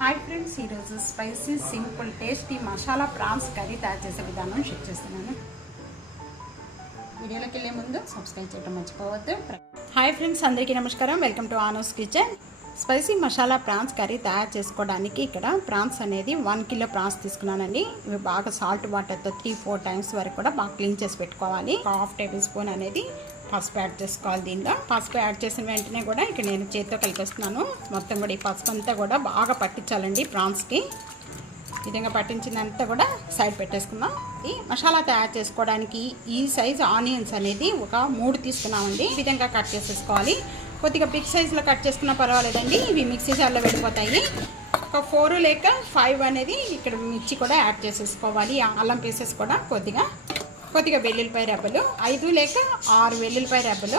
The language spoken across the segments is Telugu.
హాయ్ ఫ్రెండ్స్, ఈరోజు spicy simple tasty masala prawns curry తయారు చేసే విధానం షేర్ చేస్తున్నాను. వీడియోలోకి వెళ్ళే ముందు సబ్స్క్రైబ్ చేయడం మర్చిపోవద్దు. హాయ్ ఫ్రెండ్స్, అందరికీ నమస్కారం. Welcome to Anu's kitchen. Spicy masala prawns curry తయారు చేసుకోవడానికి ఇక్కడ ప్రాన్స్ అనేది 1 కిలో ప్రాన్స్ తీసుకున్నానండి. ఇవి బాగా సాల్ట్ వాటర్తో 3-4 టైమ్స్ వరకు కూడా బాగా క్లీన్ చేసి పెట్టుకోవాలి. 1/2 టేబుల్ స్పూన్ అనేది పసుపు యాడ్ చేసుకోవాలి. దీనిలో పసుపు యాడ్ చేసిన వెంటనే కూడా ఇక్కడ నేను చేతితో కలిపేస్తున్నాను. మొత్తం కూడా ఈ పసుపు అంతా కూడా బాగా పట్టించాలండి ప్రాన్స్కి. ఈ విధంగా పట్టించినంతా కూడా సైడ్ పెట్టేసుకుందాం. ఈ మసాలా తయారు చేసుకోవడానికి ఈ సైజ్ ఆనియన్స్ అనేది ఒక 3 తీసుకున్నామండి. ఈ విధంగా కట్ చేసేసుకోవాలి. కొద్దిగా బిగ్ సైజులో కట్ చేసుకున్నా పర్వాలేదండి, ఇవి మిక్సీ జార్లో వెళ్ళిపోతాయి. ఒక 4 లేక 5 అనేది ఇక్కడ మిర్చి కూడా యాడ్ చేసేసుకోవాలి. అల్లం పీసెస్ కూడా కొద్దిగా వెల్లుల్లిపాయ రెబ్బలు 5 లేక 6 వెల్లుల్లిపాయ రెబ్బలు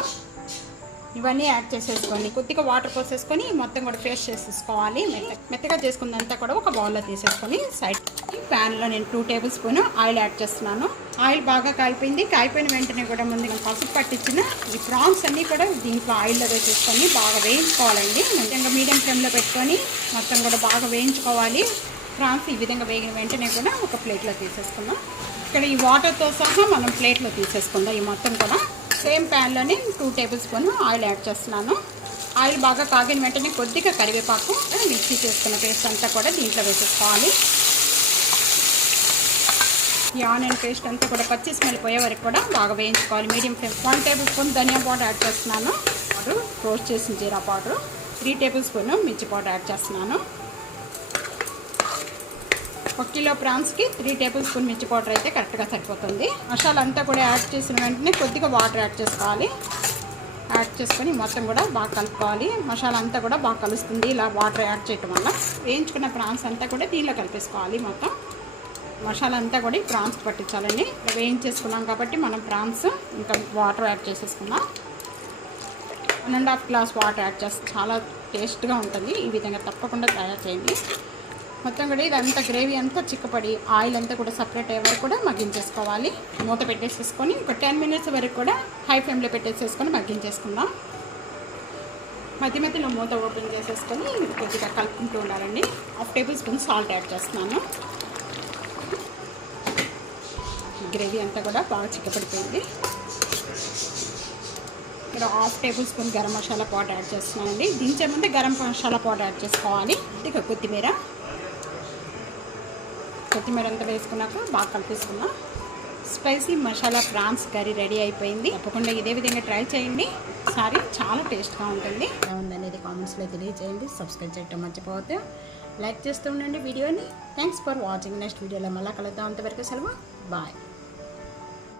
ఇవన్నీ యాడ్ చేసేసుకొని కొద్దిగా వాటర్ పోసేసుకొని మొత్తం కూడా పేస్ట్ చేసేసుకోవాలి. మెత్తగా చేసుకున్నంతా కూడా ఒక బౌల్లో తీసేసుకొని సైడ్ ప్యాన్లో నేను 2 టేబుల్ స్పూన్ ఆయిల్ యాడ్ చేస్తున్నాను. ఆయిల్ బాగా కాయిపోయిన వెంటనే కూడా ముందుగా పసుపు పట్టించిన ఈ ప్రాన్స్ అన్నీ కూడా దీంట్లో ఆయిల్లో వేసేసుకొని బాగా వేయించుకోవాలండి. ముఖ్యంగా మీడియం ఫ్లేమ్లో పెట్టుకొని మొత్తం కూడా బాగా వేయించుకోవాలి. ప్రాన్స్ ఈ విధంగా వేగిన వెంటనే కూడా ఒక ప్లేట్లో తీసేసుకుందాం. ఇక్కడ ఈ వాటర్తో సహా మనం ప్లేట్లో తీసేసుకుందాం. ఈ మొత్తం కూడా సేమ్ ప్యాన్లోనే 2 టేబుల్ స్పూన్ ఆయిల్ యాడ్ చేస్తున్నాను. ఆయిల్ బాగా కాగిన వెంటనే కొద్దిగా కరివేపాకు మిక్సీ చేసుకున్న పేస్ట్ అంతా కూడా దీంట్లో వేసేసుకోవాలి. ఈ ఆనియన్ పేస్ట్ అంతా కూడా పచ్చి స్మెల్ పోయే వరకు కూడా బాగా వేయించుకోవాలి. Medium flame. 1 టేబుల్ స్పూన్ ధనియా పౌడర్ యాడ్ చేస్తున్నాను. రోస్ట్ చేసిన జీరా పౌడర్ 3 టేబుల్ స్పూన్ మిర్చి పౌడర్ యాడ్ చేస్తున్నాను. 1 కిలో ప్రాన్స్కి 3 టేబుల్ స్పూన్ మిర్చి పౌడర్ అయితే కరెక్ట్గా సరిపోతుంది. మసాలా అంతా కూడా యాడ్ చేసిన వెంటనే కొద్దిగా వాటర్ యాడ్ చేసుకోవాలి. యాడ్ చేసుకొని మొత్తం కూడా బాగా కలుపుకోవాలి. మసాలా అంతా కూడా బాగా కలుస్తుంది ఇలా వాటర్ యాడ్ చేయటం వల్ల. వేయించుకున్న ప్రాన్స్ అంతా కూడా దీనిలో కలిపేసుకోవాలి. మొత్తం మసాలా అంతా కూడా ఈ ప్రాన్స్ పట్టించాలండి. వేయించేసుకున్నాం కాబట్టి మనం ప్రాన్స్ ఇంకా వాటర్ యాడ్ చేసేసుకున్నాం. 1.5 గ్లాస్ వాటర్ యాడ్ చేస్తే చాలా టేస్ట్గా ఉంటుంది. ఈ విధంగా తప్పకుండా తయారు చేయండి. మొత్తం కూడా ఇదంతా గ్రేవీ అంతా చిక్కపడి ఆయిల్ అంతా కూడా సపరేట్ అయ్యే వరకు కూడా మగ్గించేసుకోవాలి. మూత పెట్టేసేసుకొని ఒక 10 మినిట్స్ వరకు కూడా హై ఫ్లేమ్లో పెట్టేసేసుకొని మగ్గించేసుకుందాం. మధ్యలో మూత ఓపెన్ చేసేసుకొని కొద్దిగా కలుపుకుంటూ ఉండాలండి. 1/2 టేబుల్ స్పూన్ సాల్ట్ యాడ్ చేస్తున్నాను. గ్రేవీ అంతా కూడా బాగా చిక్కపడిపోయింది. ఇక్కడ 1/2 table spoon garam masala powder add చేస్తున్నానండి. దించే ముందు గరం మసాలా పౌడర్ యాడ్ చేసుకోవాలి. ఇక కొత్తిమీర అంతా వేసుకున్నాక బాగా కలిపేసుకున్నాం. Spicy masala prawns curry ready అయిపోయింది. తప్పకుండా ఇదే విధంగా ట్రై చేయండి. సారీ చాలా టేస్ట్గా ఉంటుంది. ఎలా ఉందనేది కామెంట్స్లో తెలియజేయండి. సబ్స్క్రైబ్ చేయడం మర్చిపోవద్దు. లైక్ చేస్తూ ఉండండి వీడియోని. Thanks for watching. నెక్స్ట్ వీడియోలో మళ్ళీ కలుద్దాం. అంతవరకు సెలవు. బాయ్.